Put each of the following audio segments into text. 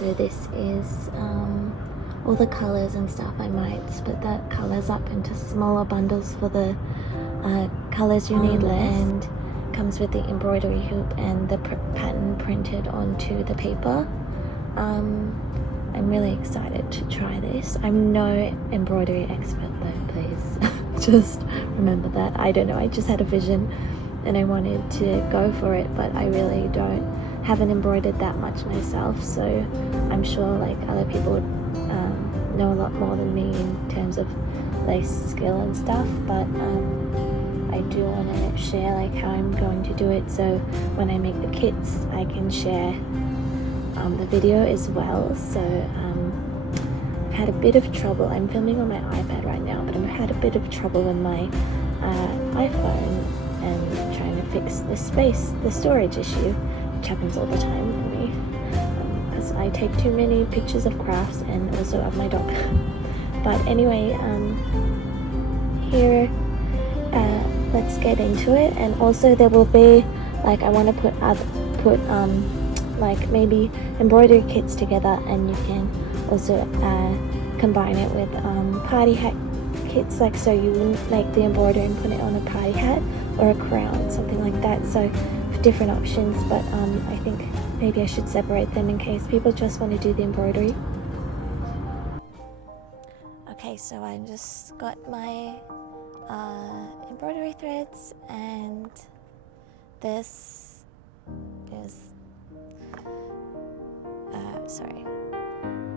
So this is all the colors and stuff. I might split the colors up into smaller bundles for the colors you need less, and comes with the embroidery hoop and the pattern printed onto the paper. I'm really excited to try this. I'm no embroidery expert though, please. Just remember that. I don't know, I just had a vision and I wanted to go for it, but I really haven't embroidered that much myself, so I'm sure like other people would know a lot more than me in terms of lace skill and stuff, but I do want to share like how I'm going to do it, so when I make the kits I can share the video as well. So I've had a bit of trouble. I'm filming on my iPad right now, but I've had a bit of trouble with my iPhone and trying to fix the storage issue, which happens all the time for me because I take too many pictures of crafts and also of my dog. But anyway, here let's get into it. And also there will be like, I want to put like maybe embroidery kits together, and you can also combine it with party hat kits, like so you wouldn't make the embroidery and put it on a party hat or a crown, something like that. So different options, but I think maybe I should separate them in case people just want to do the embroidery. Okay, so I just got my embroidery threads, and this is sorry,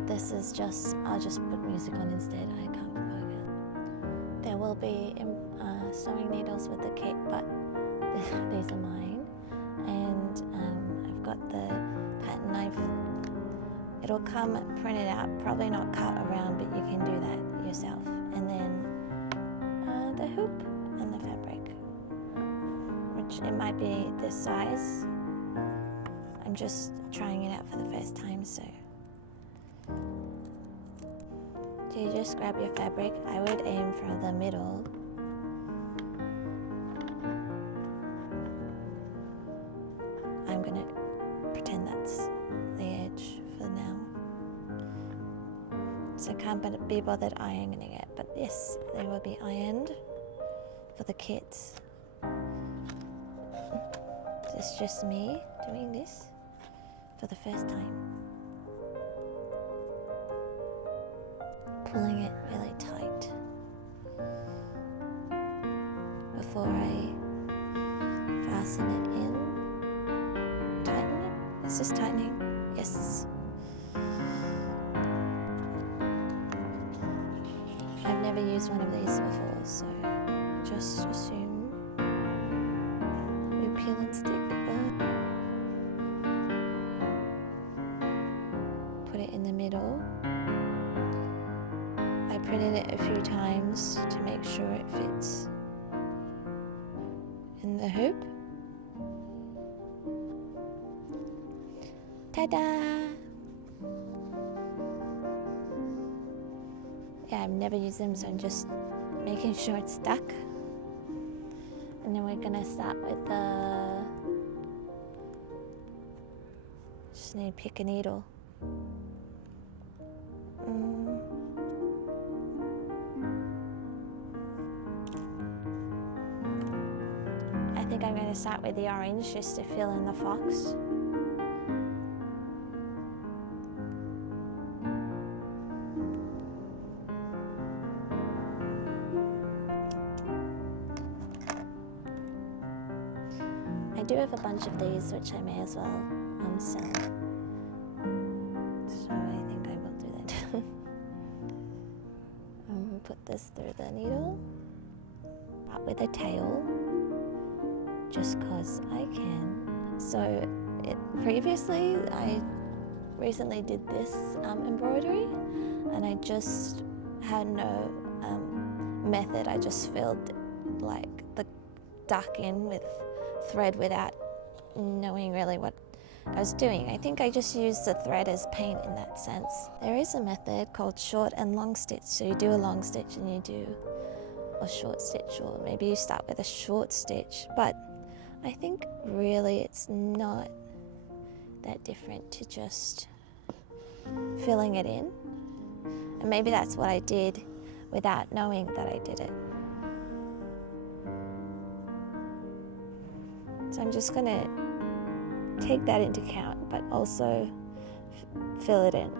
this is just, I'll just put music on instead, I can't focus. There will be sewing needles with the kit, but these are mine, and I've got the pattern. It'll come printed out, probably not cut around, but you can do that yourself. And then the hoop and the fabric, which it might be this size. I'm just trying it out for the first time, so. Do you just grab your fabric? I would aim for the middle. I'm gonna pretend that's the edge for now. So I can't be bothered ironing it, but yes, they will be ironed for the kits. It's just me doing this for the first time. Pulling it really tight before I fasten it in. Tighten it. It's just tightening. Yes. I've never used one of these before, so just assume we peel and stick. Put it in the middle. I printed it a few times to make sure it fits in the hoop. Ta-da! Yeah, I've never used them, so I'm just making sure it's stuck. And then we're gonna start with just need to pick a needle. I think I'm going to start with the orange just to fill in the fox. I do have a bunch of these which I may as well sell. So I think I will do that. Put this through the needle. Start with a tail, just cause I can. So previously I recently did this embroidery, and I just had no method. I just filled like the duck in with thread without knowing really what I was doing. I think I just used the thread as paint in that sense. There is a method called short and long stitch. So you do a long stitch and you do a short stitch, or maybe you start with a short stitch, but I think really it's not that different to just filling it in. And maybe that's what I did without knowing that I did it. So I'm just going to take that into account, but also fill it in.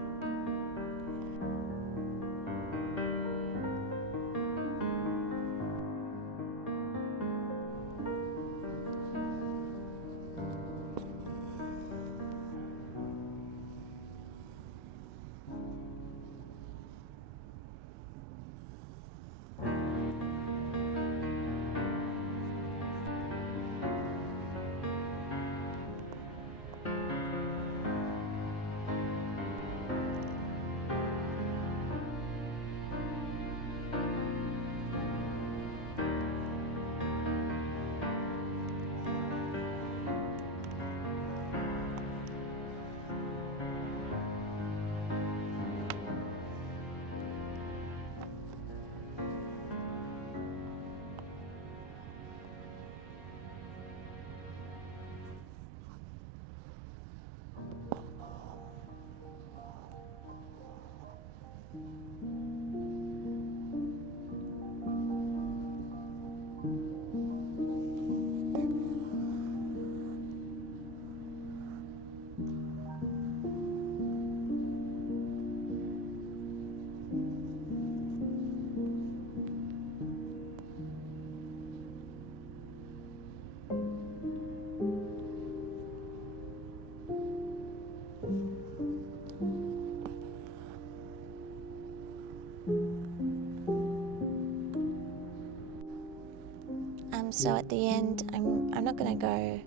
So at the end, I'm not going to go,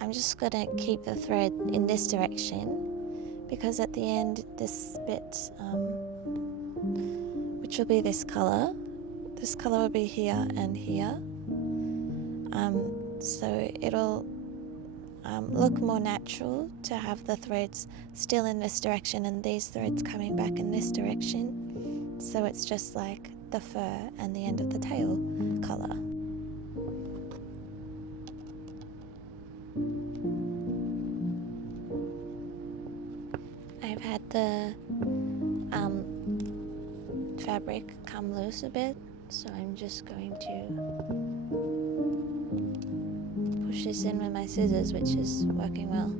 I'm just going to keep the thread in this direction, because at the end, this bit, which will be this colour will be here and here. So it'll look more natural to have the threads still in this direction and these threads coming back in this direction. So it's just like the fur and the end of the tail colour. I've had the fabric come loose a bit, so I'm just going to push this in with my scissors, which is working well.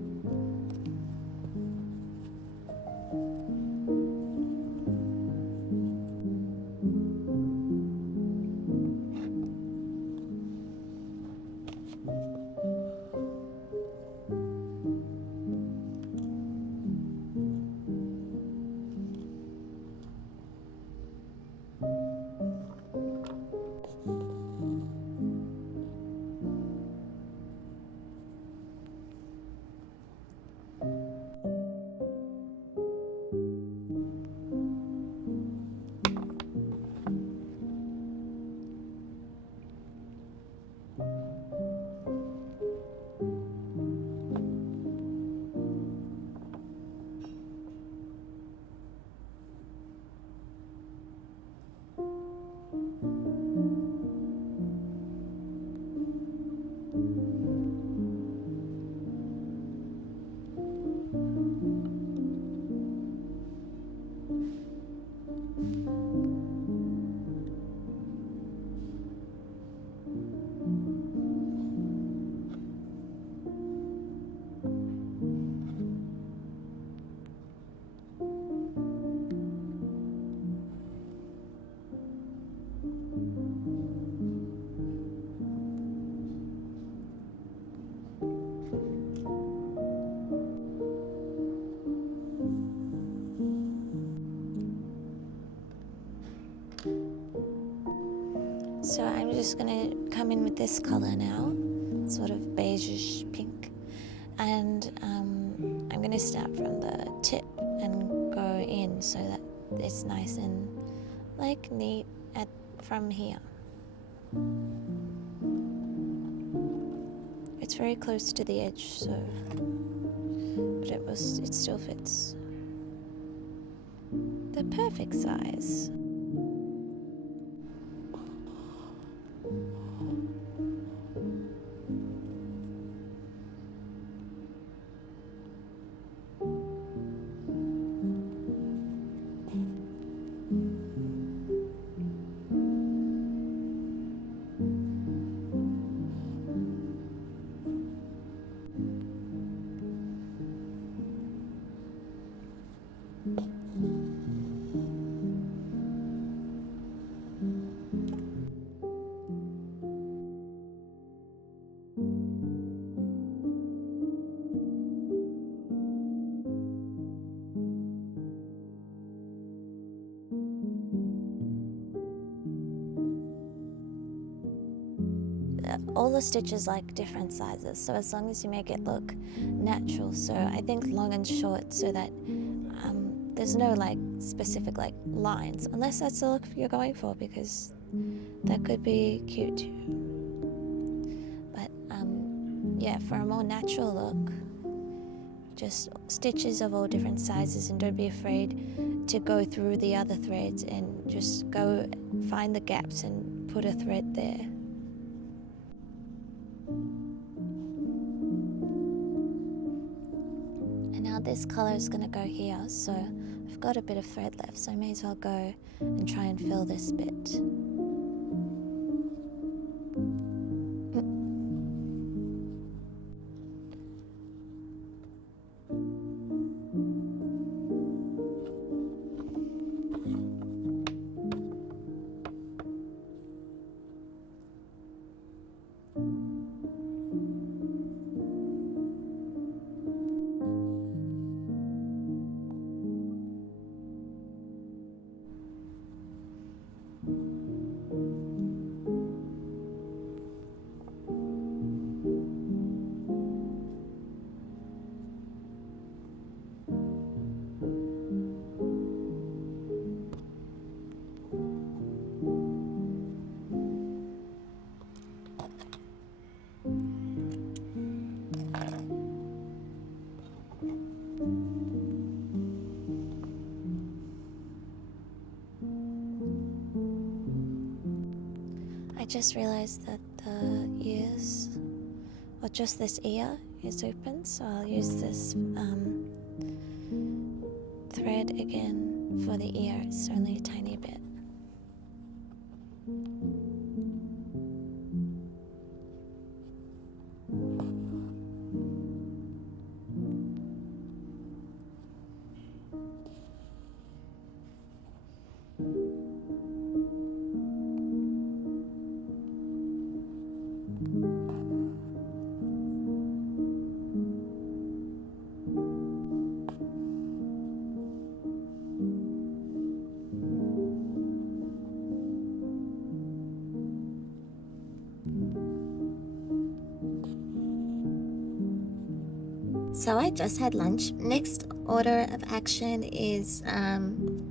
So I'm just going to come in with this colour now, sort of beigeish pink, and I'm going to start from the tip and go in so that it's nice and like neat from here. It's very close to the edge, so but it still fits the perfect size. all the stitches like different sizes, so as long as you make it look natural. So I think long and short, so that there's no like specific like lines, unless that's the look you're going for, because that could be cute too. But yeah, for a more natural look, just stitches of all different sizes, and don't be afraid to go through the other threads and just go find the gaps and put a thread there. And now this color is going to go here, so I've got a bit of thread left, so I may as well go and try and fill this bit. I just realized that the ears, or just this ear, is open, so I'll use this thread again for the ear. It's only a tiny bit. So I just had lunch. Next order of action is I'm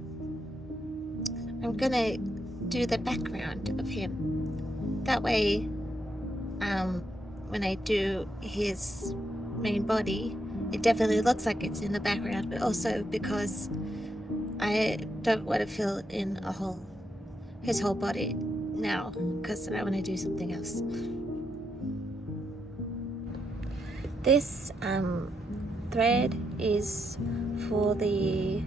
gonna do the background of him. That way, when I do his main body, it definitely looks like it's in the background, but also because I don't want to fill in his whole body now, because I want to do something else. This thread is for this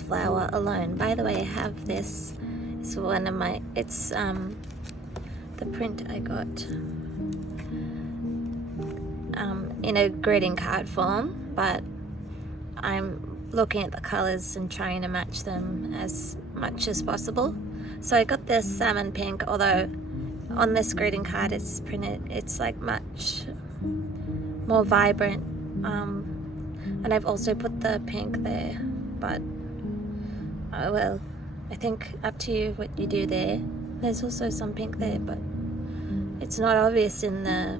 flower alone. By the way, I have this. It's one of my. It's the print I got in a greeting card form, but I'm looking at the colors and trying to match them as much as possible. So I got this salmon pink, although on this greeting card it's printed. It's like much more vibrant, and I've also put the pink there, but well, I think up to you what you do there. There's also some pink there, but it's not obvious in the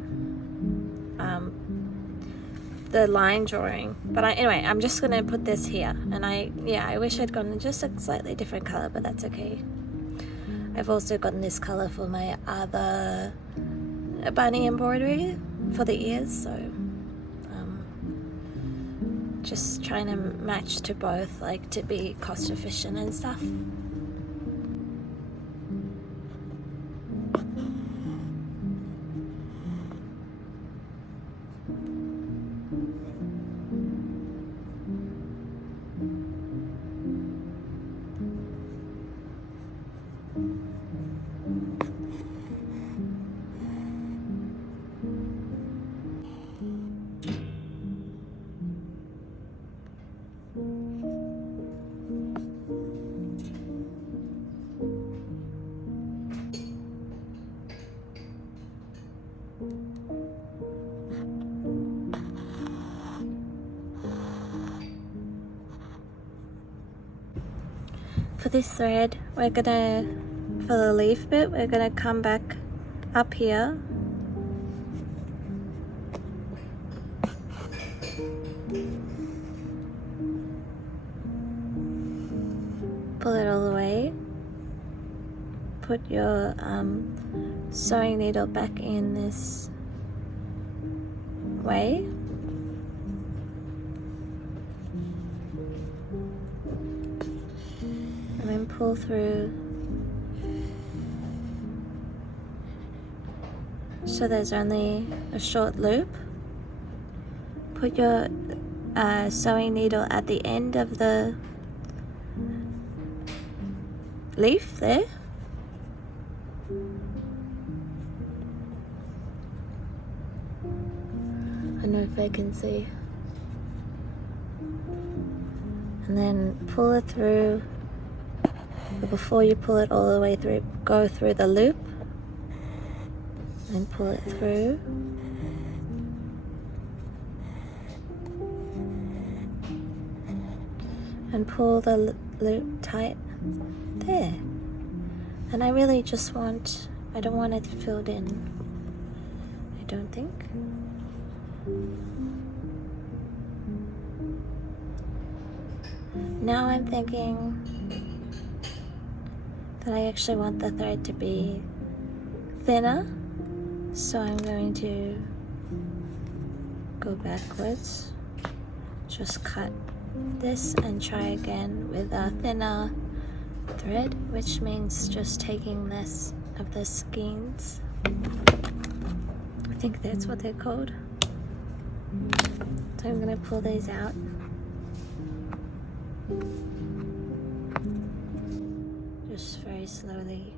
line drawing. But anyway, I'm just gonna put this here, and I wish I'd gone just a slightly different color, but that's okay. I've also gotten this color for my other bunny embroidery for the ears, so just trying to match to both, like to be cost efficient and stuff. For this thread, for the leaf bit, we're gonna come back up here. Pull it all the way. Put your sewing needle back in this way. And then pull through. So there's only a short loop. Put your sewing needle at the end of the leaf there. I don't know if I can see. And then pull it through. But before you pull it all the way through, go through the loop and pull it through. And pull the loop tight there. And I really just want, I don't want it filled in, I don't think. Now I'm thinking that I actually want the thread to be thinner, so I'm going to go backwards, just cut this and try again with a thinner thread, which means just taking this of the skeins. I think that's what they're called. So I'm going to pull these out. Just very slowly.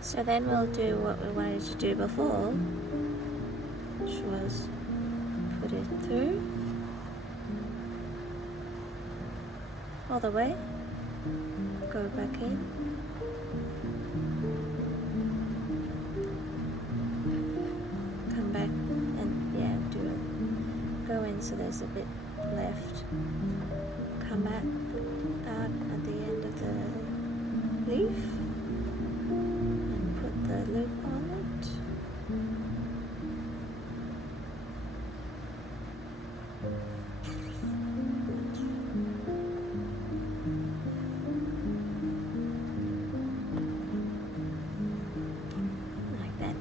So then we'll do what we wanted to do before, which was put it through all the way, go back in, come back and go in so there's a bit left, come back out at the end of the leaf, the loop on it. Like that.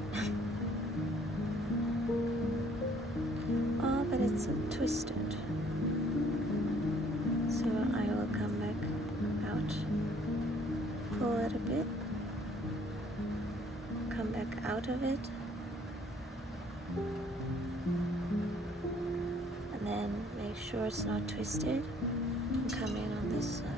Oh, but it's twisted. So I will come back out, pull it a bit, come back out of it, and then make sure it's not twisted, and come in on this side.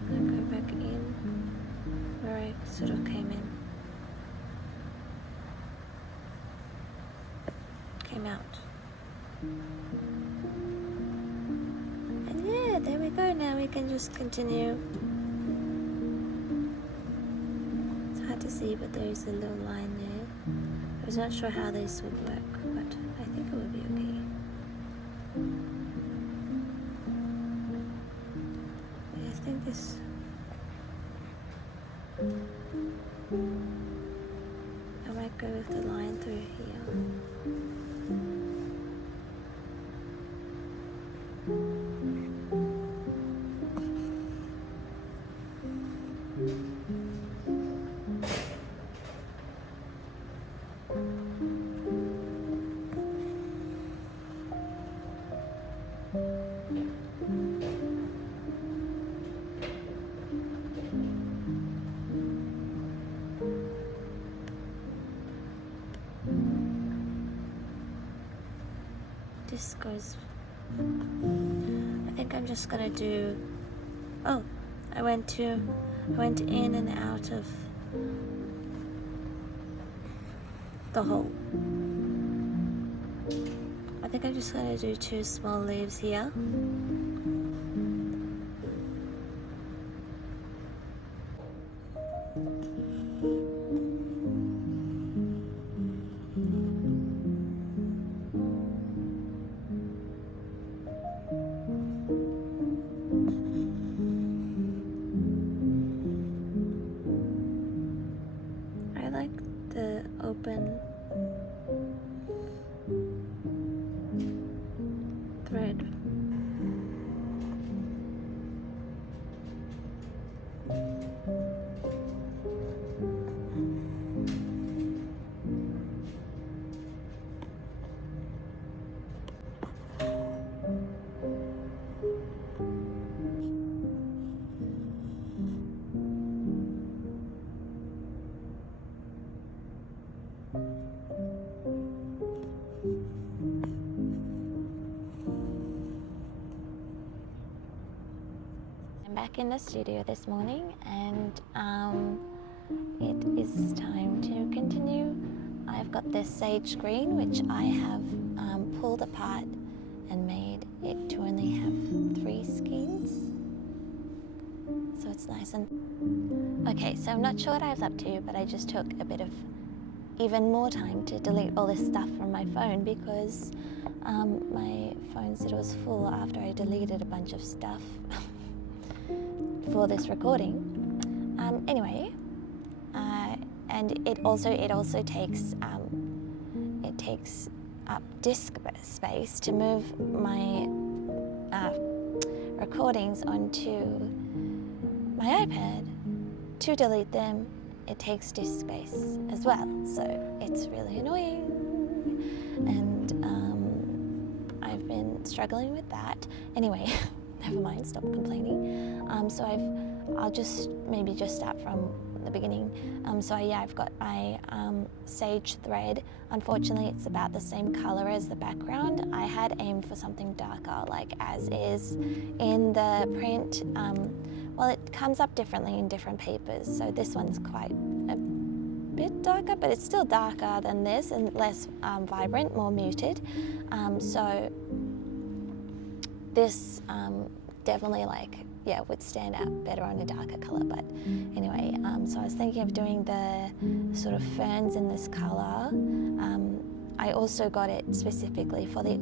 And then go back in where I sort of came out. Yeah, there we go. Now we can just continue. It's hard to see, but there's a little line there. I was not sure how this would work, but I think it would be okay. I think this... I might go with the line through here. This goes... I think I'm just gonna do... Oh, I went in and out of the whole. I think I'm just going to do 2 small leaves here. I like the open thread. I'm back in the studio this morning, and it is time to continue. I've got this sage green, which I have pulled apart and made it to only have 3 skeins, so it's nice. And okay, so I'm not sure what I was up to, but I just took a bit of even more time to delete all this stuff from my phone, because my phone said it was full after I deleted a bunch of stuff for this recording. Anyway, and it also takes up disk space to move my recordings onto my iPad. To delete them, it takes disk space as well, so it's really annoying, and I've been struggling with that. Anyway, never mind, stop complaining. So I'll just maybe just start from the beginning. So yeah, I've got my sage thread. Unfortunately, it's about the same color as the background. I had aimed for something darker, like as is in the print. Well, it comes up differently in different papers, so this one's quite a bit darker, but it's still darker than this and less vibrant, more muted. So this definitely, like, yeah, would stand out better on a darker color. But anyway, so I was thinking of doing the sort of ferns in this color. I also got it specifically for the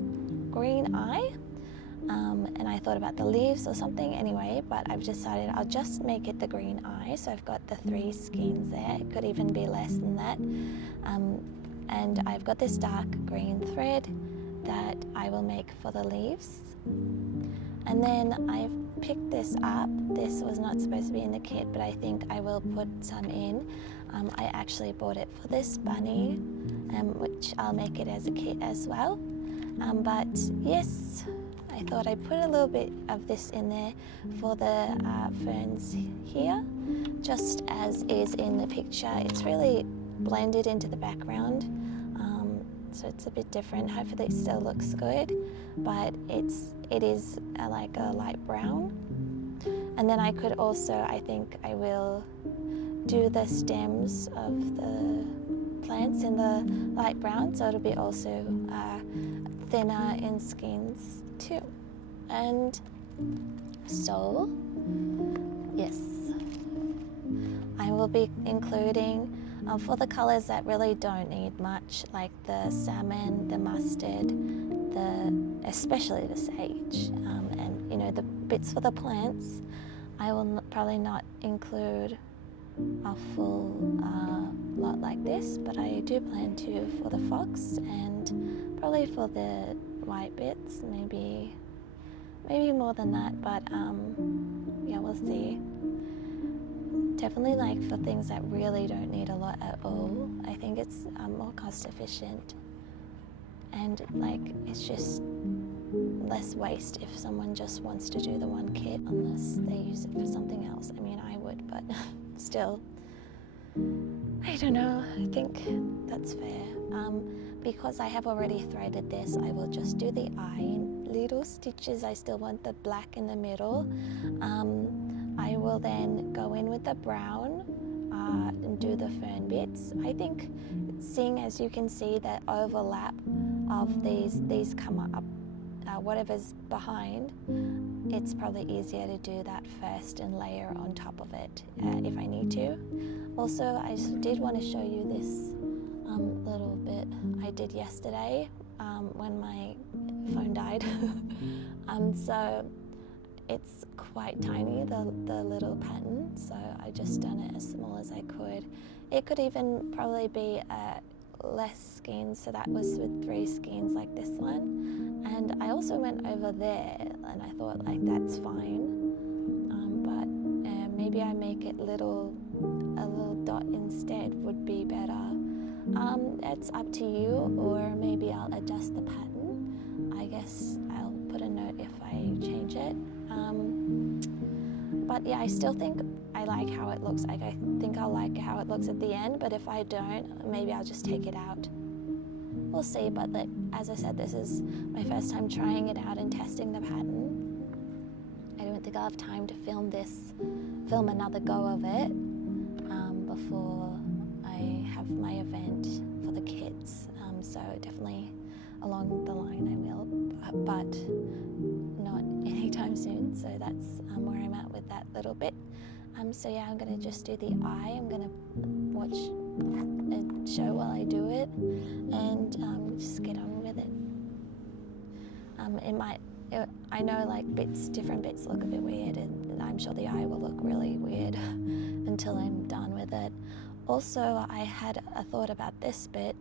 green eye, and I thought about the leaves or something anyway, but I've decided I'll just make it the green eye. So I've got the 3 skeins there. It could even be less than that. And I've got this dark green thread that I will make for the leaves. And then I've picked this up. This was not supposed to be in the kit, but I think I will put some in. I actually bought it for this bunny, which I'll make it as a kit as well. But yes, I thought I'd put a little bit of this in there for the ferns here, just as is in the picture. It's really blended into the background, so it's a bit different. Hopefully it still looks good, but it is like a light brown. And then I could also, I think I will do the stems of the plants in the light brown, so it'll be also thinner in skeins too. And so yes, I will be including for the colors that really don't need much, like the salmon, the mustard, especially the sage, and you know, the bits for the plants. I will probably not include a full lot like this, but I do plan to for the fox, and probably for the white bits, maybe more than that, but yeah, we'll see. Definitely, like, for things that really don't need a lot at all, I think it's more cost efficient, and like, it's just less waste if someone just wants to do the one kit, unless they use it for something else. I mean, I would, but still, I don't know, I think that's fair. Because I have already threaded this, I will just do the eye in little stitches. I still want the black in the middle. I will then go in with the brown and do the fern bits. I think seeing as you can see that overlap of these come up, whatever's behind, it's probably easier to do that first and layer on top of it if I need to. Also, I did want to show you this little bit I did yesterday when my phone died. So it's quite tiny, the little pattern, so I just done it as small as I could. It could even probably be less skeins, so that was with 3 skeins like this one. And I also went over there and I thought like that's fine, but maybe I make it a little dot instead would be better. It's up to you, or maybe I'll adjust the pattern. I guess I'll put a note if I change it. But yeah, I still think I like how it looks. Like I think I'll like how it looks at the end, but if I don't, maybe I'll just take it out. We'll see, but as I said, this is my first time trying it out and testing the pattern. I don't think I'll have time to film another go of it before I have my event for the kids. So definitely along the line I will, but not anytime soon. So that's where I'm at with that little bit. So yeah, I'm gonna just do the eye. I'm gonna watch a show while I do it, and just get on with it. I know like different bits look a bit weird, and I'm sure the eye will look really weird until I'm done with it. Also, I had a thought about this bit,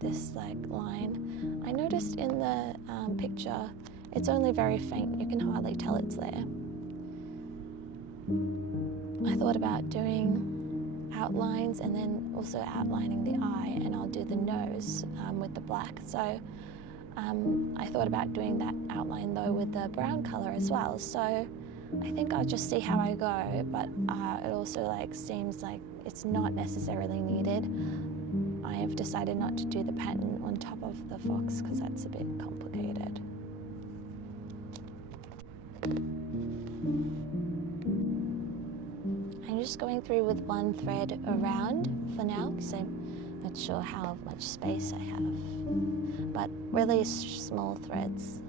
this like line. I noticed in the picture, it's only very faint. You can hardly tell it's there. I thought about doing outlines and then also outlining the eye, and I'll do the nose with the black. So I thought about doing that outline though with the brown color as well. So I think I'll just see how I go, but it also like seems like it's not necessarily needed. I have decided not to do the pattern on top of the fox because that's a bit complicated. I'm just going through with one thread around for now because I'm not sure how much space I have, but really small threads.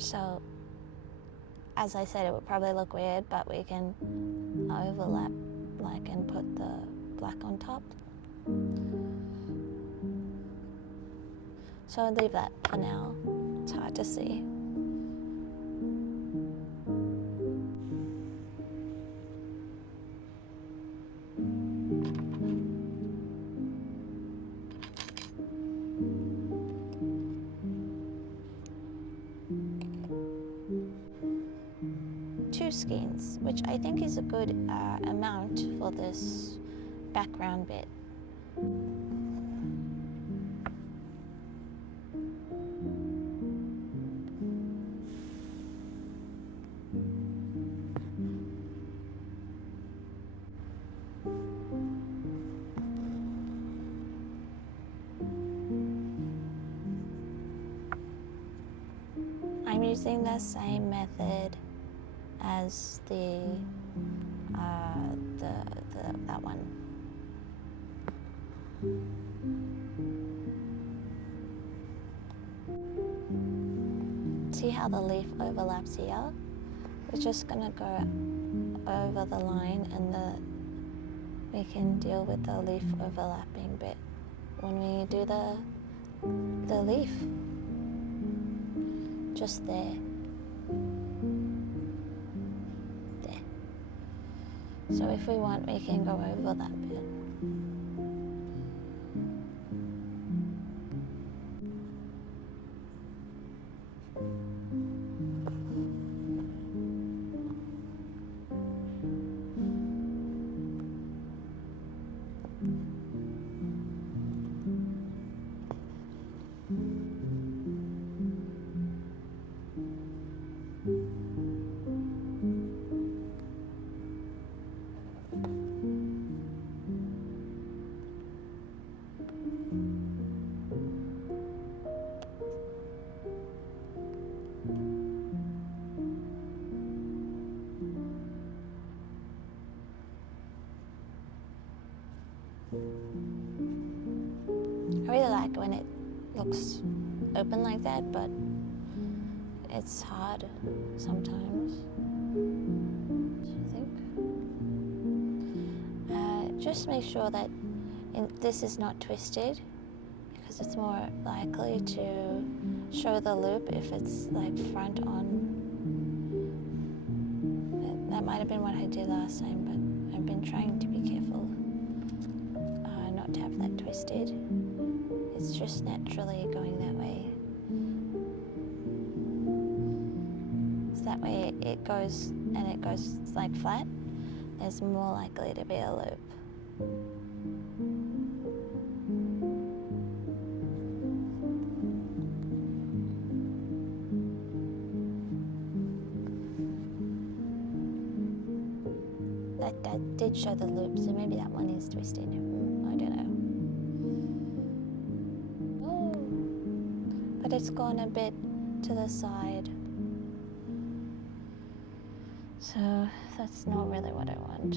So, as I said, it would probably look weird, but we can overlap like and put the black on top. So I'll leave that for now. It's hard to see. Two skeins, which I think is a good amount for this background bit. I'm using the same method as that one. See how the leaf overlaps here? We're just gonna go over the line, and we can deal with the leaf overlapping bit when we do the leaf. Just there. So if we want, we can go over that bit. I really like when it looks open like that, but it's hard sometimes, I think. Just make sure that this is not twisted, because it's more likely to show the loop if it's like front on. That might have been what I did last time, but I've been trying to be careful not to have that twisted. It's just naturally going that way. So that way it goes like flat, there's more likely to be a loop. That did show the loop, so maybe that one is twisted. I don't know. Oh, but it's gone a bit to the side. So that's not really what I want.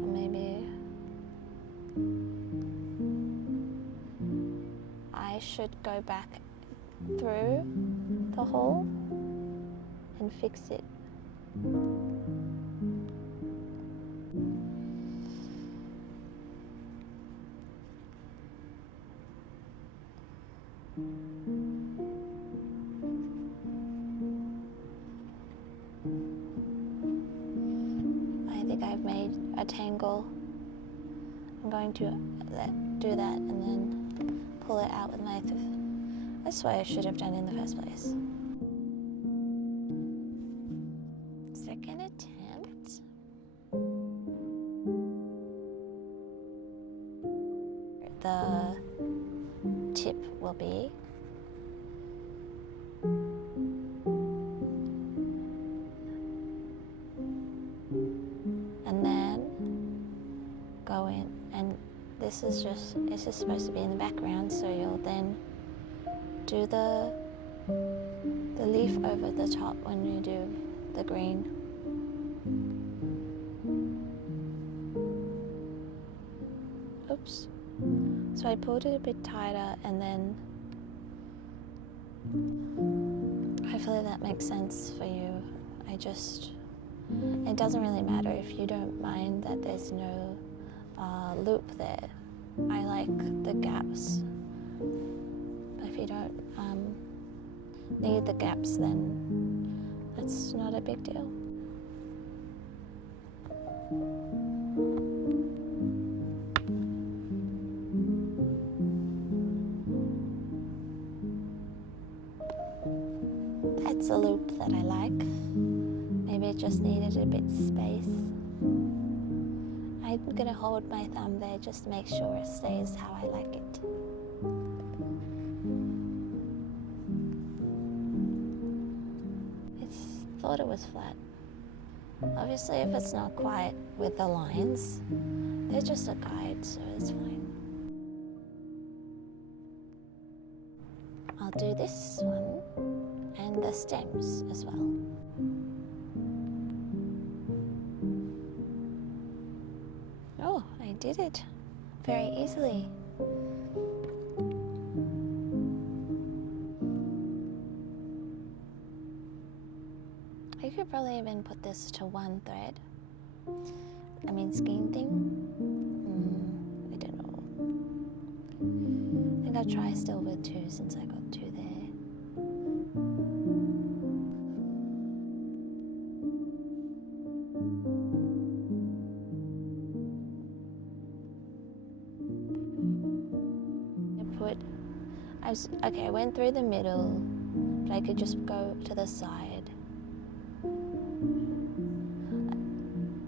Or maybe I should go back through the hole and fix it. I think I've made a tangle. I'm going to do that and then pull it out with my that's what I should have done in the first place. Second attempt. The tip will be and then go in, and this is just supposed to be in the background, so you'll then do the leaf over the top when you do the green. Oops. So I pulled it a bit tighter, and then hopefully that makes sense for you. It doesn't really matter if you don't mind that there's no loop there. I like the gaps. But if you don't need the gaps, then that's not a big deal. That's a loop that I like. Maybe it just needed a bit space. I'm gonna hold my thumb there just to make sure it stays how I like it. Thought it was flat. Obviously, if it's not quite with the lines, they're just a guide, so it's fine. I'll do this one and the stems as well. Oh, I did it very easily. I could probably even put this to one thread. Skein thing. I don't know. I think I'll try still with two since I got two there. I went through the middle, but I could just go to the side.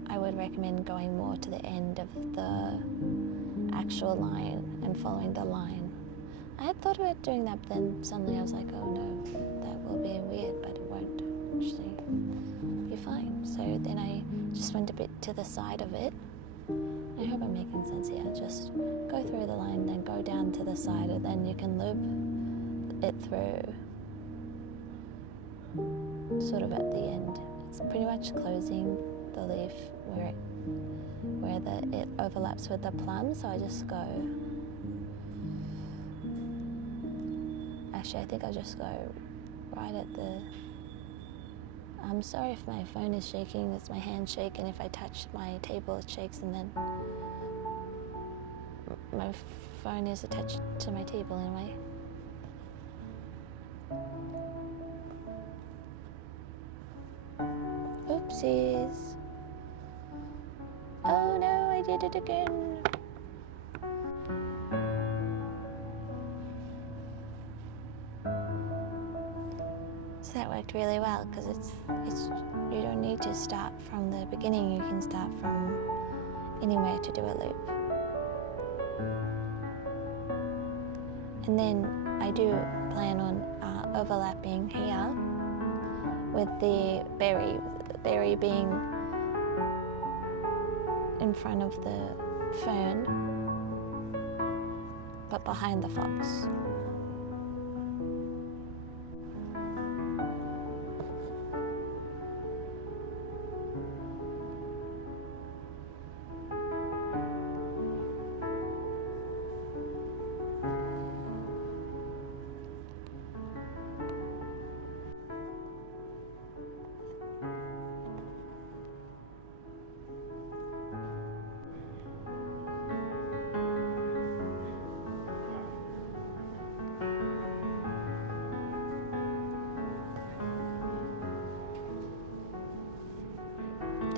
I would recommend going more to the end of the actual line and following the line. I had thought about doing that, but then suddenly I was like, oh no, that will be weird, but it won't actually be fine. So then I just went a bit to the side of it. I hope I'm making sense here. Just go through the line, then go down to the side, and then you can loop it through sort of at the end. It's pretty much closing the leaf where whether it overlaps with the plum, so I just go, actually I think I'll just go right at the, I'm sorry if my phone is shaking, it's my hand shaking, if I touch my table it shakes, and then my phone is attached to my table anyway. Oopsies. Oh no, I did it again. So that worked really well, because it's you don't need to start from the beginning, you can start from anywhere to do a loop. And then I do plan on overlapping here with the berry being in front of the fern, but behind the fox.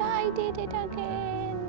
I did it again.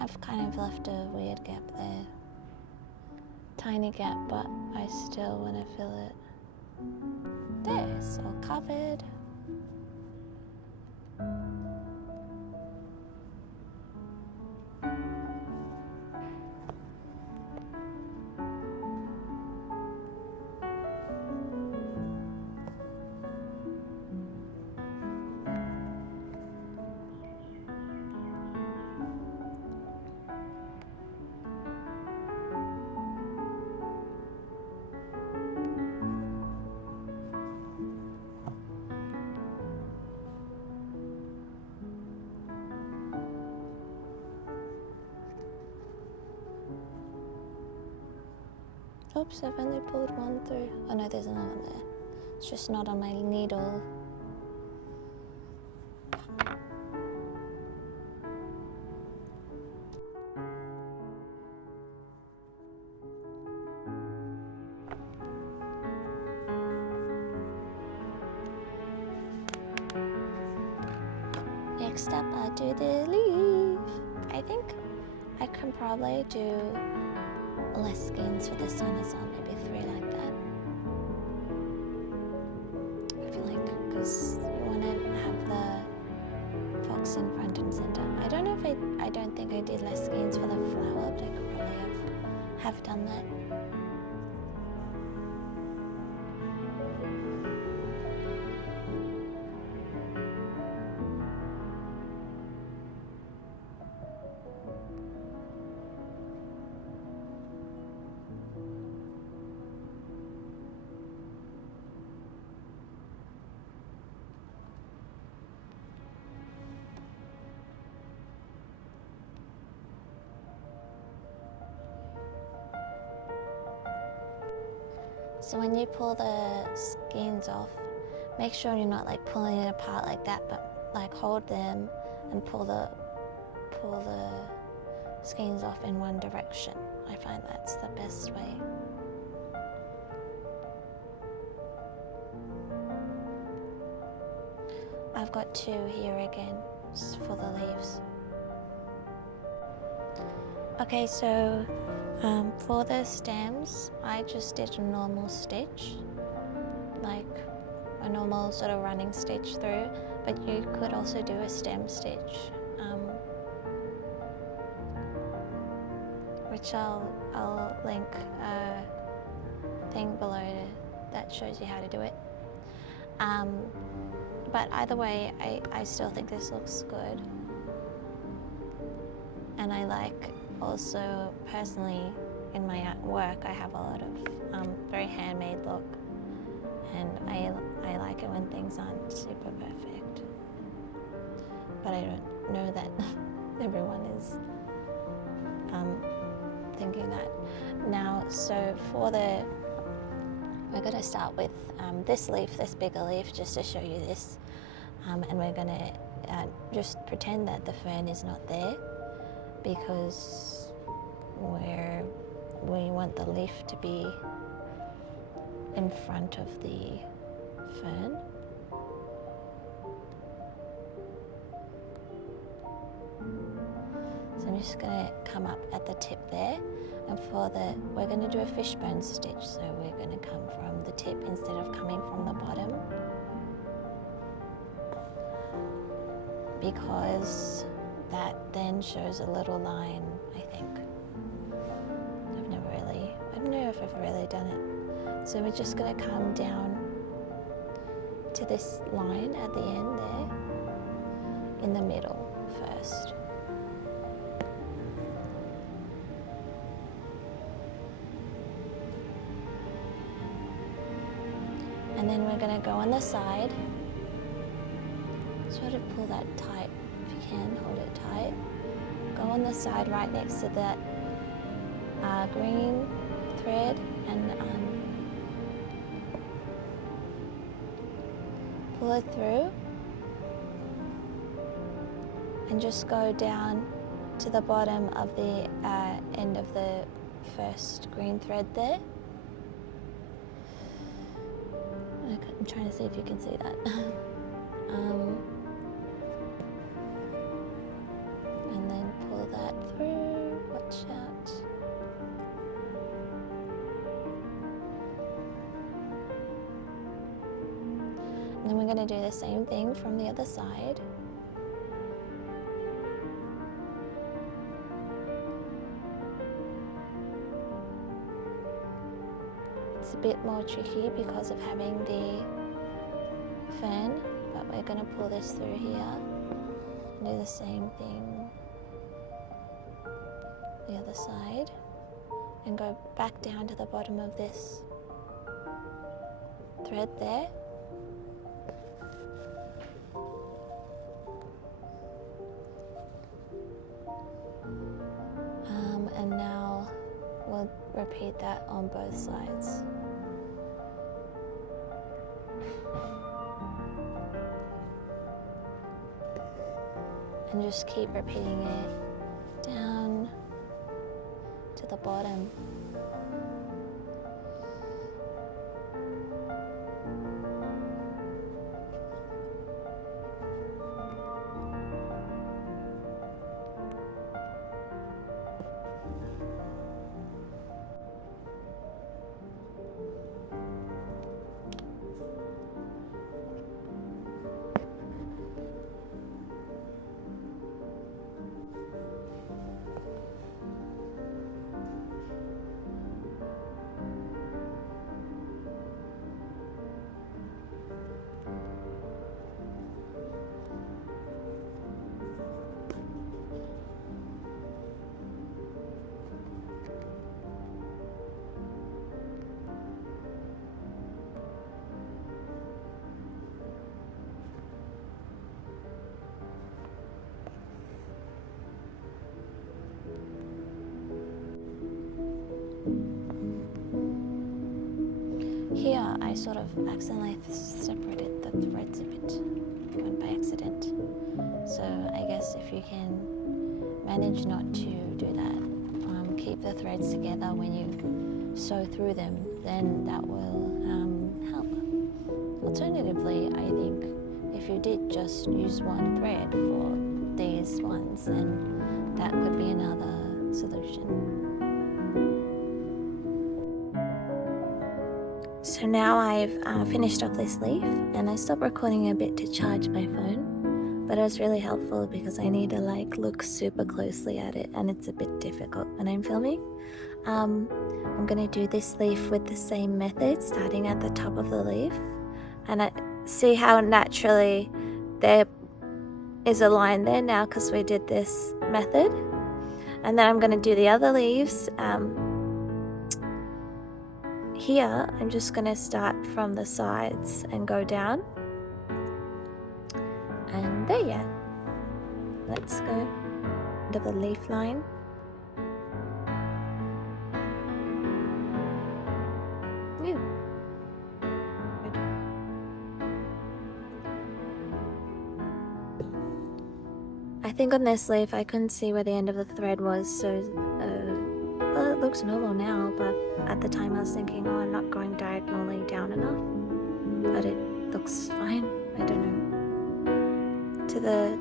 I've kind of left a weird gap there. Tiny gap, but I still want to fill it. There, it's all covered. Oops, I've only pulled one through. Oh no, there's another one there. It's just not on my needle. Next up, I'll do the leaf. I think I can probably do less skeins for this one as well, maybe 3 like that. I feel like, because you want to have the fox in front and center. I don't know if I don't think I did less skeins for the flower, but I could probably have done that. So when you pull the skeins off, make sure you're not like pulling it apart like that, but like hold them and pull the skeins off in one direction. I find that's the best way. I've got 2 here again for the leaves. Okay, so for the stems, I just did a normal stitch, like a normal sort of running stitch through, but you could also do a stem stitch, which I'll link a thing below that shows you how to do it. But either way, I still think this looks good. And I like also, personally, in my work, I have a lot of very handmade look. And I like it when things aren't super perfect. But I don't know that everyone is thinking that. Now, so we're going to start with this leaf, this bigger leaf, just to show you this. And we're going to just pretend that the fern is not there, because we want the leaf to be in front of the fern. So I'm just going to come up at the tip there, and we're going to do a fishbone stitch, so we're going to come from the tip instead of coming from the bottom, because that then shows a little line, I think. I don't know if I've really done it. So we're just going to come down to this line at the end there, in the middle first. And then we're going to go on the side, sort of pull that tight if you can, hold it tight. Go on the side right next to that green thread, and pull it through, and just go down to the bottom of the end of the first green thread there. I'm trying to see if you can see that. And then pull that through, watch out. And then we're going to do the same thing from the other side. It's a bit more tricky because of having the fern, but we're going to pull this through here and do the same thing the other side, and go back down to the bottom of this thread there. And now we'll repeat that on both sides. And just keep repeating it down to the bottom. Here I sort of accidentally separated the threads a bit, went by accident. So I guess if you can manage not to do that, keep the threads together when you sew through them, then that will help. Alternatively, I think if you did just use one thread for these ones, then that could be another solution. So now I've finished off this leaf, and I stopped recording a bit to charge my phone, but it was really helpful because I need to like look super closely at it, and it's a bit difficult when I'm filming. I'm gonna do this leaf with the same method, starting at the top of the leaf, and I see how naturally there is a line there now because we did this method. And then I'm gonna do the other leaves. Here, I'm just gonna start from the sides and go down. And there, yeah. Let's go into the leaf line. Yeah. Good. I think on this leaf I couldn't see where the end of the thread was, so well, it looks normal now, but at the time I was thinking, oh, I'm not going diagonally down enough, but it looks fine. I don't know. To the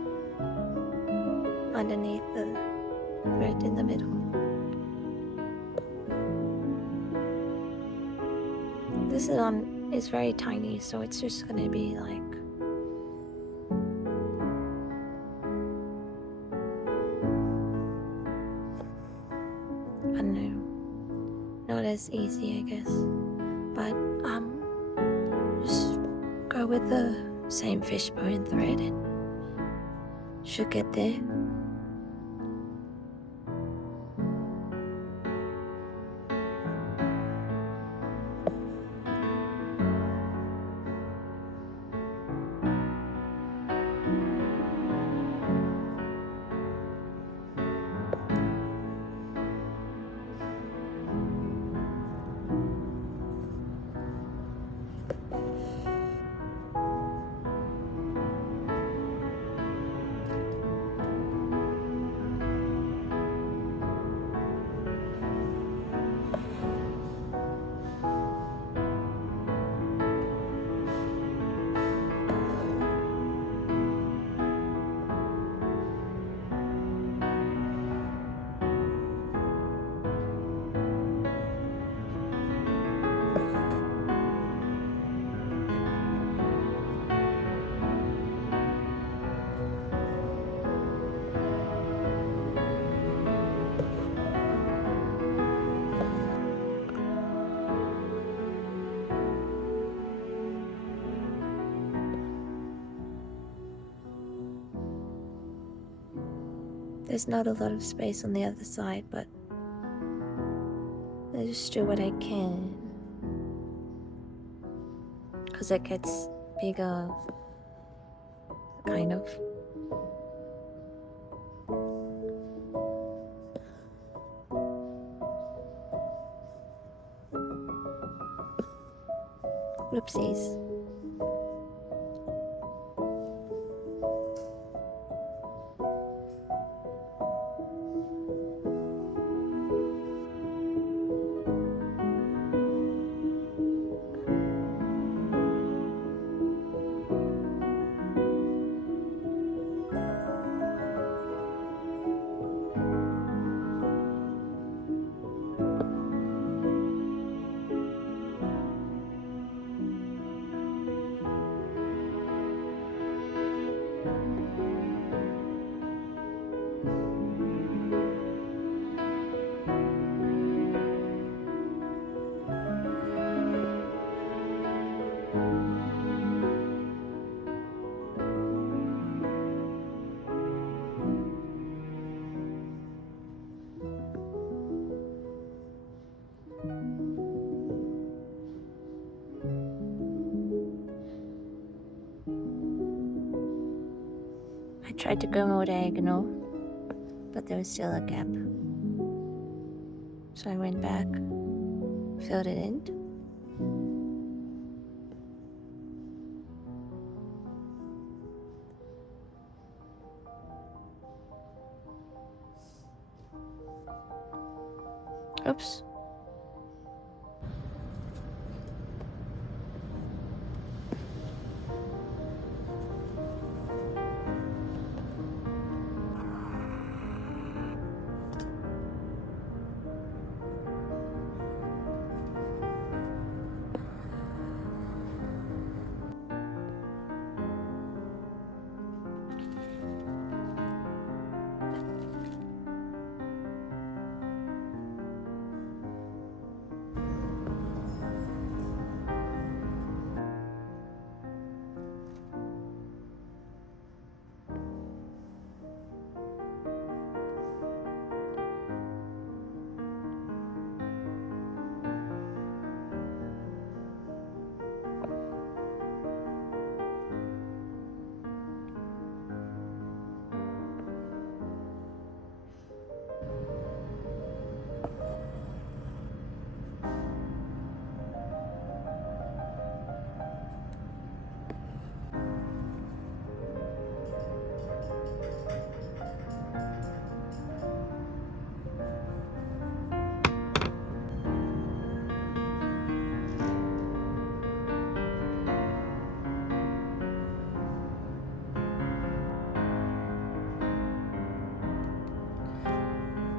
underneath the thread in the middle. This is very tiny, so it's just gonna be like I don't know, not as easy, I guess, but just go with the same fishbone thread and should get there. There's not a lot of space on the other side, but I just do what I can because it gets bigger, kind of. Whoopsies. I tried to go more diagonal, but there was still a gap. So I went back, filled it in. Oops.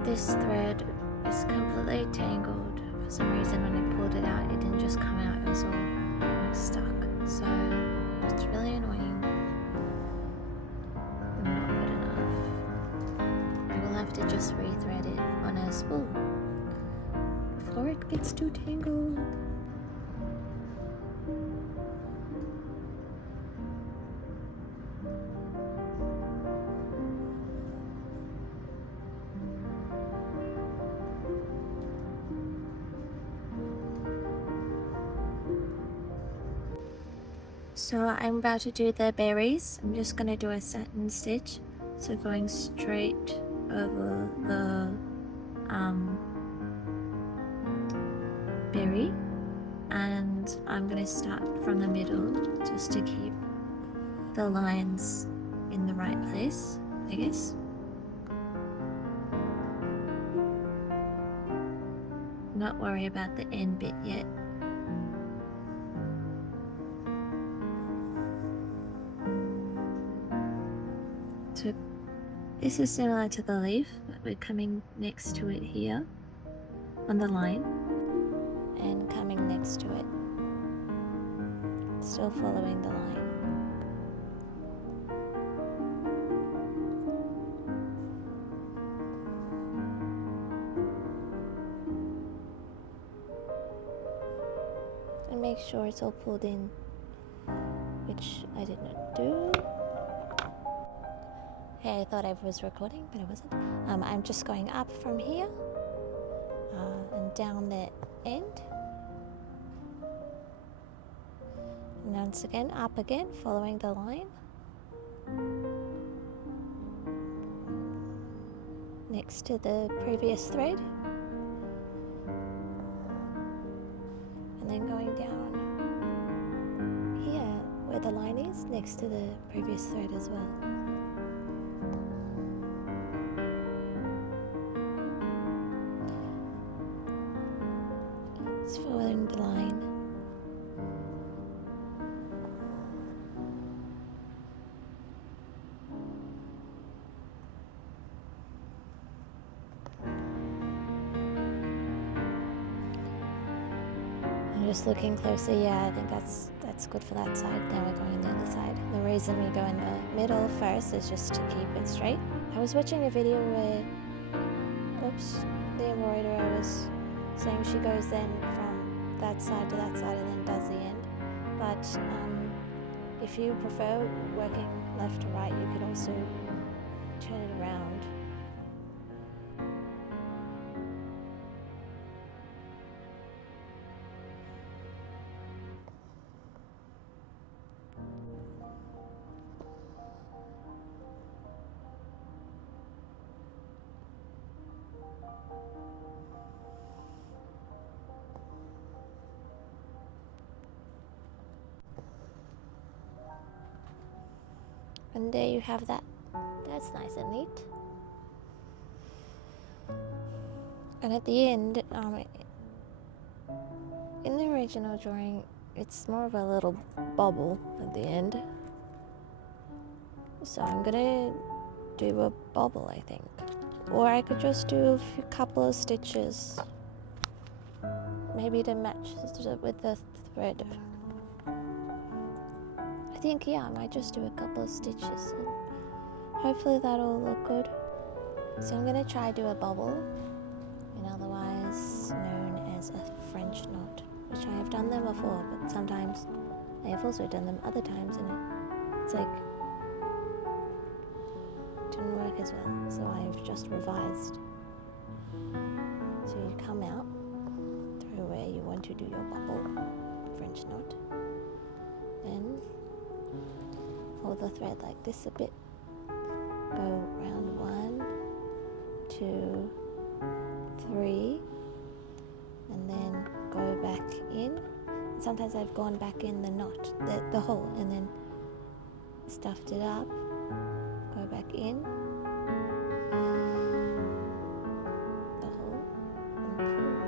This thread is completely tangled. For some reason when I pulled it out, it didn't just come out, it was all like stuck. So that's really annoying and not good enough. I will have to just rethread it on a spool before it gets too tangled. So I'm about to do the berries. I'm just gonna do a satin stitch. So going straight over the berry, and I'm gonna start from the middle just to keep the lines in the right place, I guess. Not worry about the end bit yet. So this is similar to the leaf, but we're coming next to it here on the line and coming next to it, still following the line. And make sure it's all pulled in, which I did not do. Okay, I thought I was recording, but it wasn't. I'm just going up from here and down the end. And once again, up again, following the line. Next to the previous thread. And then going down here, where the line is, next to the previous thread as well. Just following the line. I'm just looking closer. Yeah, I think that's good for that side. Now we're going on the other side. The reason we go in the middle first is just to keep it straight. I was watching a video where, the embroiderer was saying she goes then from that side to that side and then does the end. But if you prefer working left to right, you could also turn it around. And there you have that. That's nice and neat. And at the end, in the original drawing, it's more of a little bubble at the end. So I'm gonna do a bubble, I think. Or I could just do a couple of stitches. Maybe to match with the thread. I think, yeah, I might just do a couple of stitches and hopefully that'll look good. So I'm gonna try do a bubble, and otherwise known as a French knot, which I have done them before, but sometimes I have also done them other times and it's like, didn't work as well, so I've just revised. So you come out through where you want to do your bubble, French knot, then hold the thread like this a bit, go round 1, 2, 3, and then go back in. Sometimes I've gone back in the knot, the hole, and then stuffed it up, go back in the hole and pull.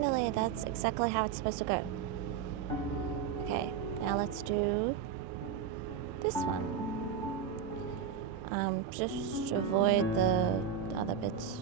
finally, that's exactly how it's supposed to go. Okay, now let's do this one. Just avoid the other bits.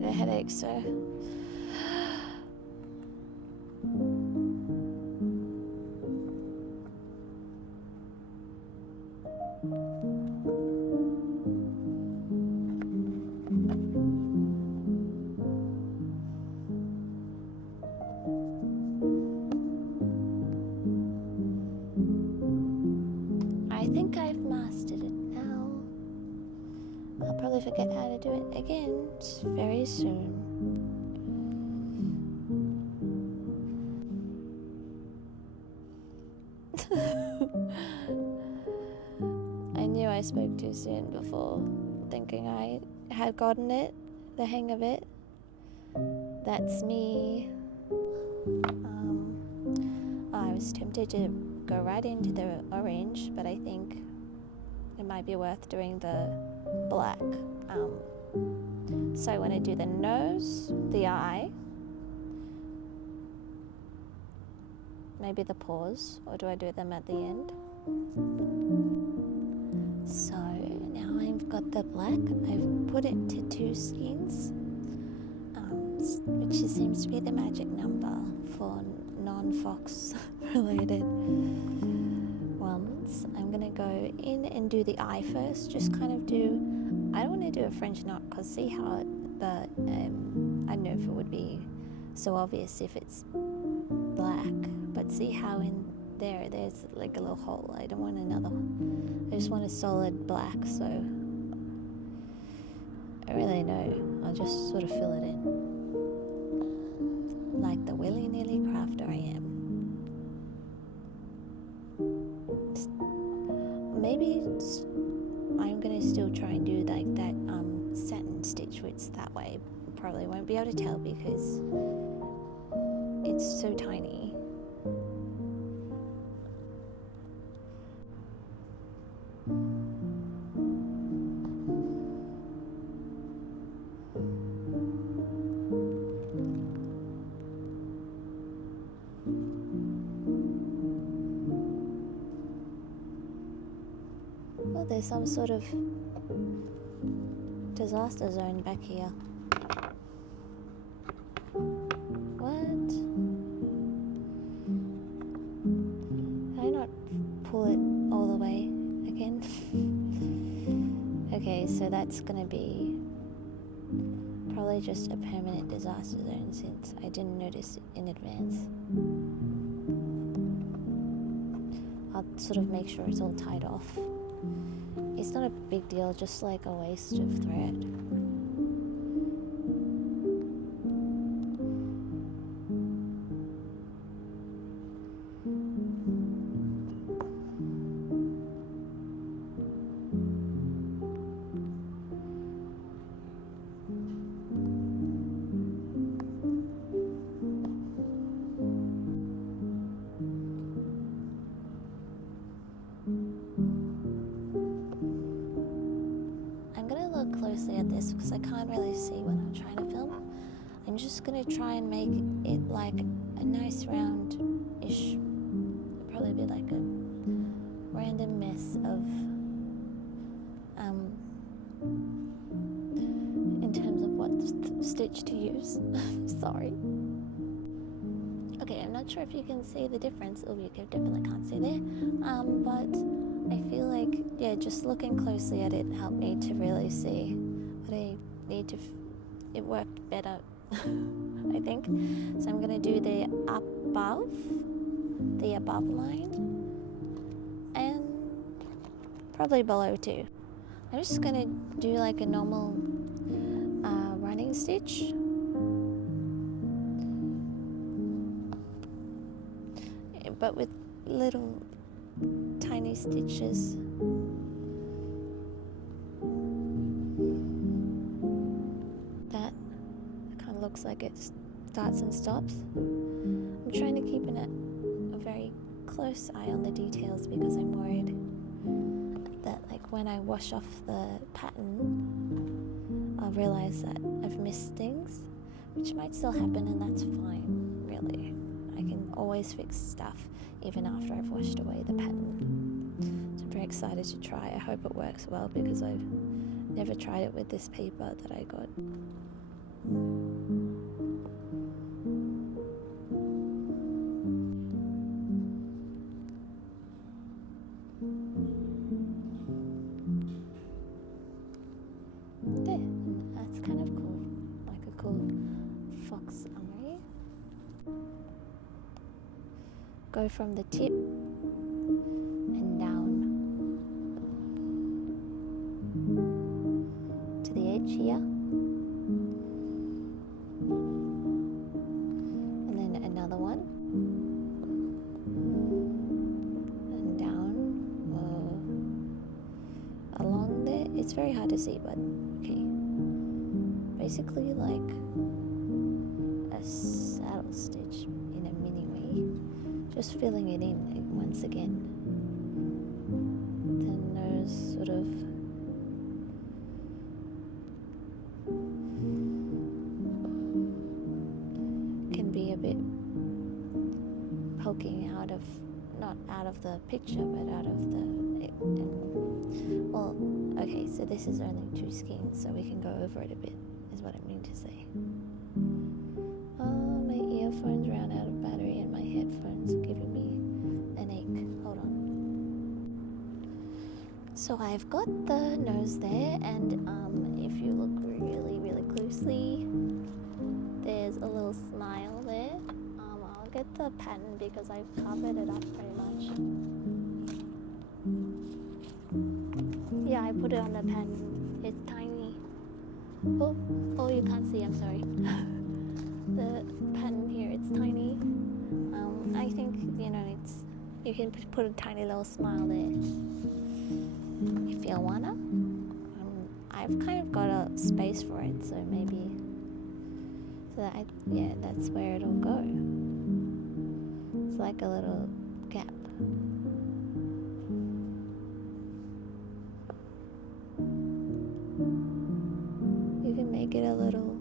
The headache, so I think I've mastered it now. I'll probably forget how to do it again very soon. I knew I spoke too soon before, thinking I had gotten it, the hang of it. That's me. I was tempted to go right into the orange, but I think it might be worth doing the black. So I want to do the nose, the eye, maybe the paws, or do I do them at the end? So now I've got the black, I've put it to 2 skeins, which seems to be the magic number for non-fox related ones. I'm gonna go in and do the eye first, just kind of do, I don't want to do a French knot because see how I don't know if it would be so obvious if it's black, but see how in there's like a little hole. I don't want another one. I just want a solid black, so I really know. I'll just sort of fill it in. maybe I'm gonna still try and do like that satin stitch width that way. Probably won't be able to tell because it's so tiny. Oh, there's some sort of disaster zone back here. What? Did I not pull it all the way again? Okay, so that's gonna be probably just a permanent disaster zone since I didn't notice it in advance. I'll sort of make sure it's all tied off. It's not a big deal, just like a waste of thread. Closely at this because I can't really see what I'm trying to film. I'm just gonna try and make it like a nice round-ish, probably be like a random mess of in terms of what stitch to use. Sorry. Okay, I'm not sure if you can see the difference. Oh, you definitely can't see there. But I feel like, yeah, just looking closely at it helped me to really see what I need to, it worked better, I think. So I'm gonna do the above line, and probably below too. I'm just gonna do like a normal running stitch. But with little tiny stitches. That kind of looks like it starts and stops. I'm trying to keep a very close eye on the details because I'm worried that like when I wash off the pattern I'll realize that I've missed things, which might still happen, and that's fine, really. I can always fix stuff even after I've washed away the pattern. So I'm very excited to try. I hope it works well because I've never tried it with this paper that I got. There, that's kind of cool, like a cool fox eye. Go from the tip and down to the edge here, and then another one, and down along there. It's very hard to see, but okay. Basically like a saddle stitch in a mini way. Just filling it in once again. The nose sort of can be a bit poking out of, not out of the picture, but out of the, well, okay, so this is only 2 skeins, so we can go over it a bit, is what I mean to say. Oh, my earphones ran out of battery and my headphones are giving me an ache. Hold on. So I've got the nose there, and if you look really, really closely, there's a little smile there. I'll get the pattern because I've covered it up pretty much. Yeah, I put it on the pattern. It's tiny. Oh, you can't see, I'm sorry. The pattern here, it's tiny. I think, you know, you can put a tiny little smile there. if you wanna. I've kind of got a space for it, so maybe, that's where it'll go. It's like a little gap. You can make it a little,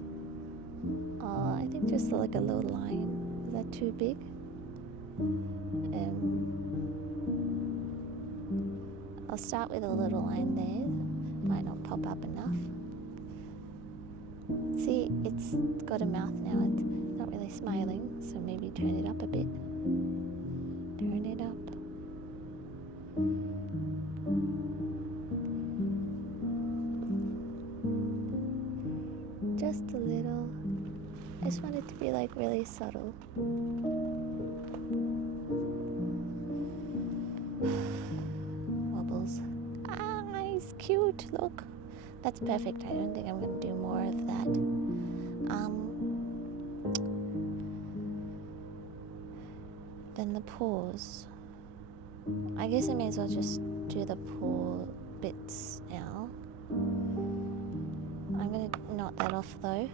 I think just like a little line. Is that too big? I'll start with a little line there. Might not pop up enough. See, it's got a mouth now. It's not really smiling, so maybe turn it up a bit. Turn it up. Just a little. I just want it to be like really subtle. Wobbles. Ah, he's cute. Look. That's perfect. I don't think I'm going to do more of that. Then the paws. I guess I may as well just do the paw bits now. I'm going to knot that off though.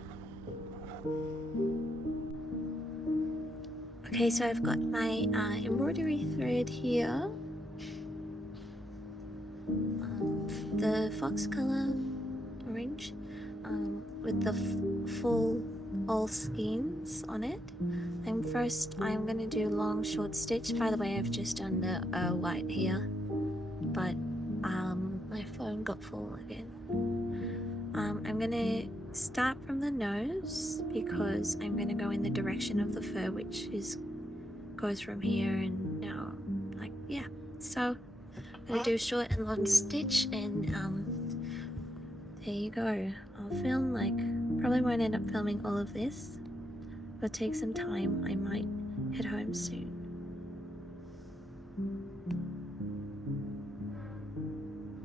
Okay, so I've got my embroidery thread here. The fox color orange with the full all skeins on it. I'm going to do long short stitch. By the way, I've just done the white here, but my phone got full again. I'm going to start from the nose because I'm going to go in the direction of the fur, which goes from here and now, like, yeah. So I'm going to do short and long stitch, and there you go. I'll film, probably won't end up filming all of this. It'll take some time. I might head home soon.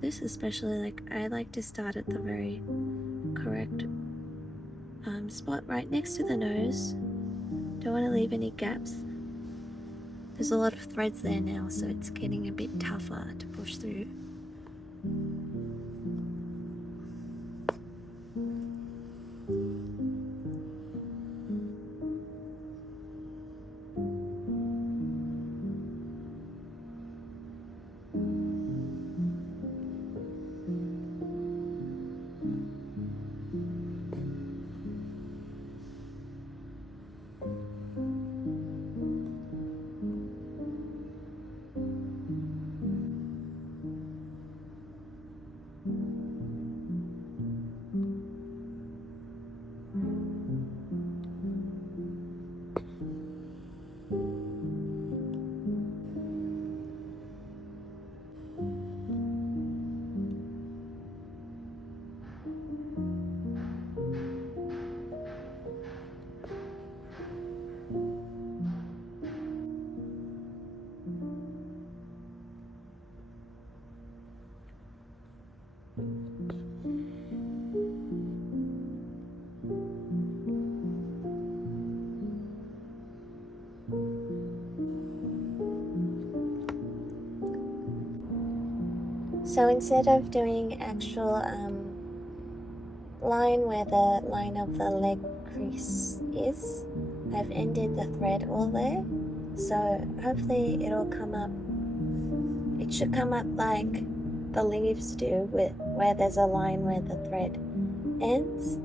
This especially, I like to start at the very correct spot right next to the nose. Don't want to leave any gaps. There's a lot of threads there now, so it's getting a bit tougher to push through. So instead of doing actual line where the line of the leg crease is, I've ended the thread all there. So hopefully it'll come up, it should come up like the leaves do, where there's a line where the thread ends,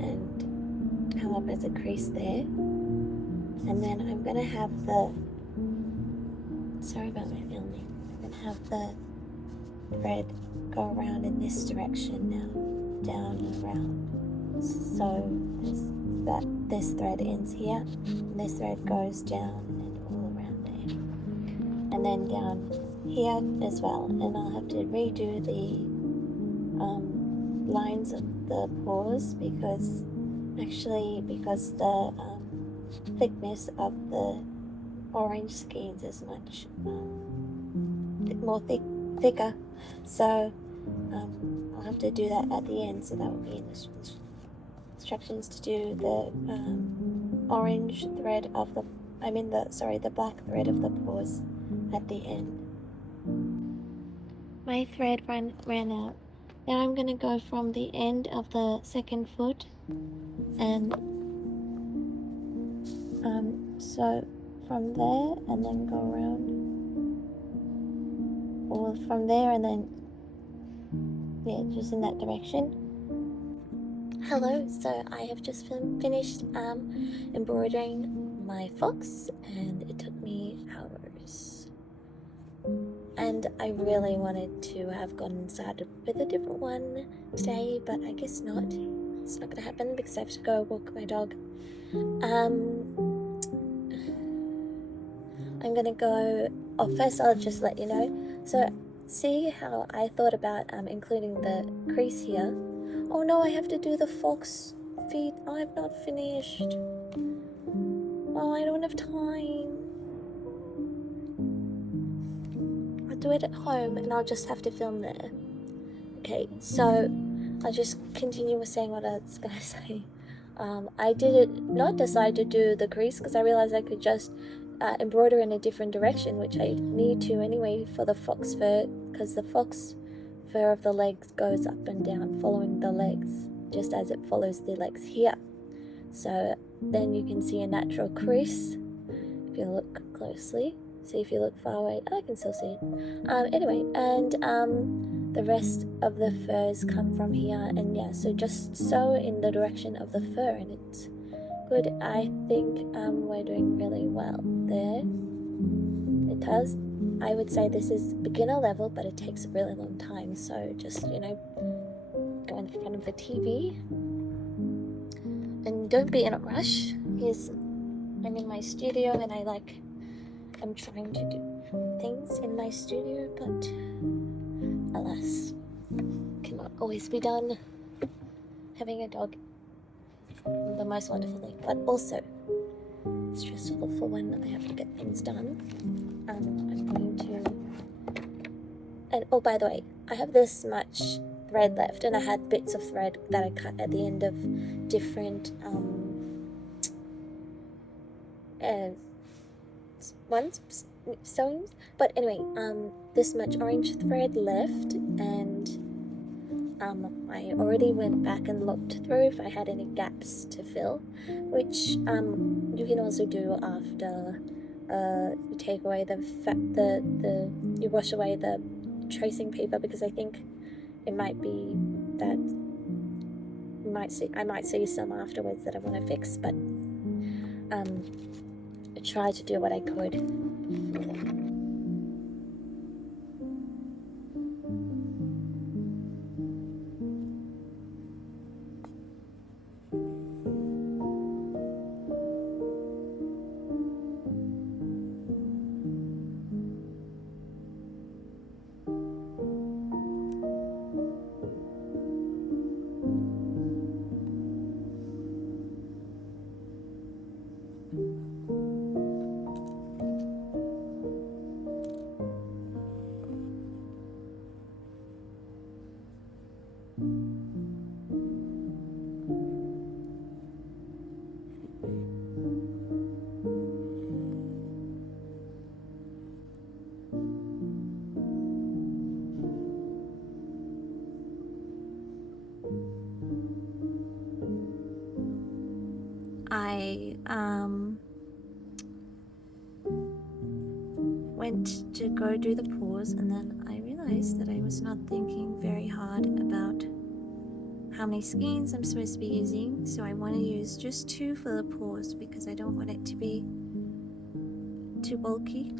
and come up as a crease there. And then I'm gonna have sorry about my filming, I'm gonna have the thread go around in this direction now, down and around. So this thread ends here, and this thread goes down and all around there, and then down here as well. And I'll have to redo the lines of the paws because the thickness of the orange skeins is much more thicker. So I'll have to do that at the end, so that will be in the instructions to do the orange thread of the black thread of the paws at the end. my thread ran out. Now I'm gonna go from the end of the second foot and so from there and then go around, or from there and then, yeah, just in that direction. Hello, so I have just finished embroidering my fox, and it took me hours. And I really wanted to have gotten started with a different one today, but I guess not. It's not gonna happen because I have to go walk my dog. I'm gonna go, first I'll just let you know. So see how I thought about including the crease here. Oh no, I have to do the fox feet. Oh, I've not finished. Oh, I don't have time. I'll do it at home and I'll just have to film there. Okay, so I'll just continue with saying what I was gonna say. I not decide to do the crease because I realized I could just embroider in a different direction, which I need to anyway for the fox fur, because the fox fur of the legs goes up and down following the legs, just as it follows the legs here. So then you can see a natural crease if you look closely. See, if you look far away, I can still see it. Anyway, and the rest of the furs come from here, and yeah, so just sew in the direction of the fur, and it's good. I think we're doing really well there. It does. I would say this is beginner level, but it takes a really long time, so just, you know, go in front of the TV and don't be in a rush. I'm in my studio and I'm trying to do things in my studio, but alas, cannot always be done. Having a dog, the most wonderful thing, but also stressful for when I have to get things done. I'm going to, and oh, by the way, I have this much thread left, and I had bits of thread that I cut at the end of different sewings. But anyway, this much orange thread left, and I already went back and looked through if I had any gaps to fill, which you can also do after you take away you wash away the tracing paper, because I think it might be that I might see some afterwards that I want to fix, but I tried to do what I could. I went to go do the paws, and then I realized that I was not thinking very hard about how many skeins I'm supposed to be using, so I want to use just 2 for the paws because I don't want it to be too bulky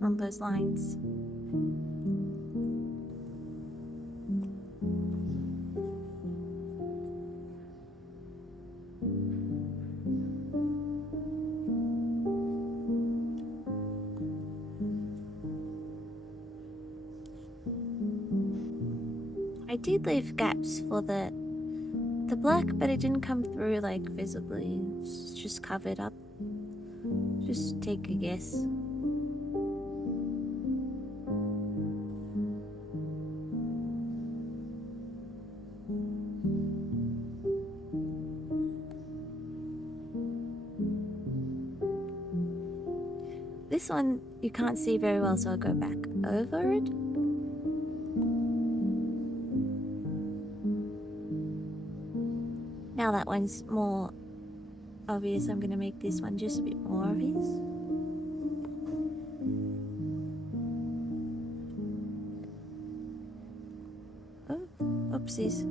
on those lines. I did leave gaps for the black, but it didn't come through like visibly. It's just covered up. Just take a guess. This one you can't see very well, so I'll go back over it. Now that one's more obvious, I'm going to make this one just a bit more obvious. Oh, oopsies.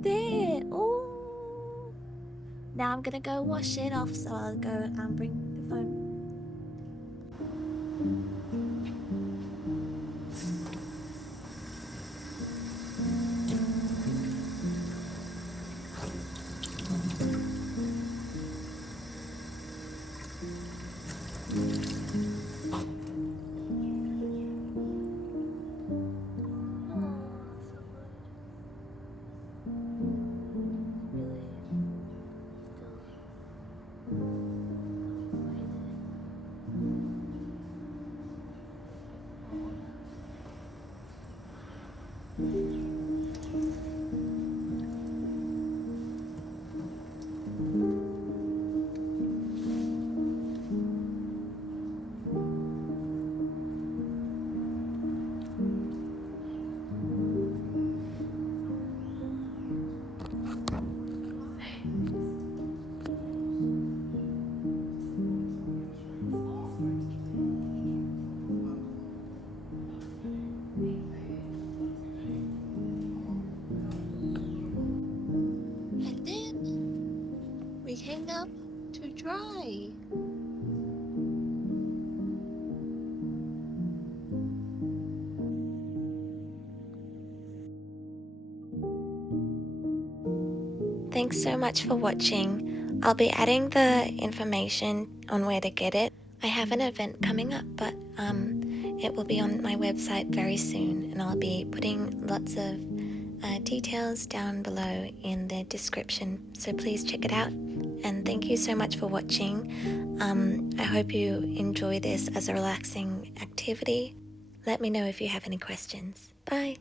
There! Oh! Now I'm gonna go wash it off, so I'll go bring the phone. And then we hang up to dry. Thanks so much for watching. I'll be adding the information on where to get it. I have an event coming up, but it will be on my website very soon, and I'll be putting lots of details down below in the description, so please check it out. And thank you so much for watching. I hope you enjoy this as a relaxing activity. Let me know if you have any questions. Bye.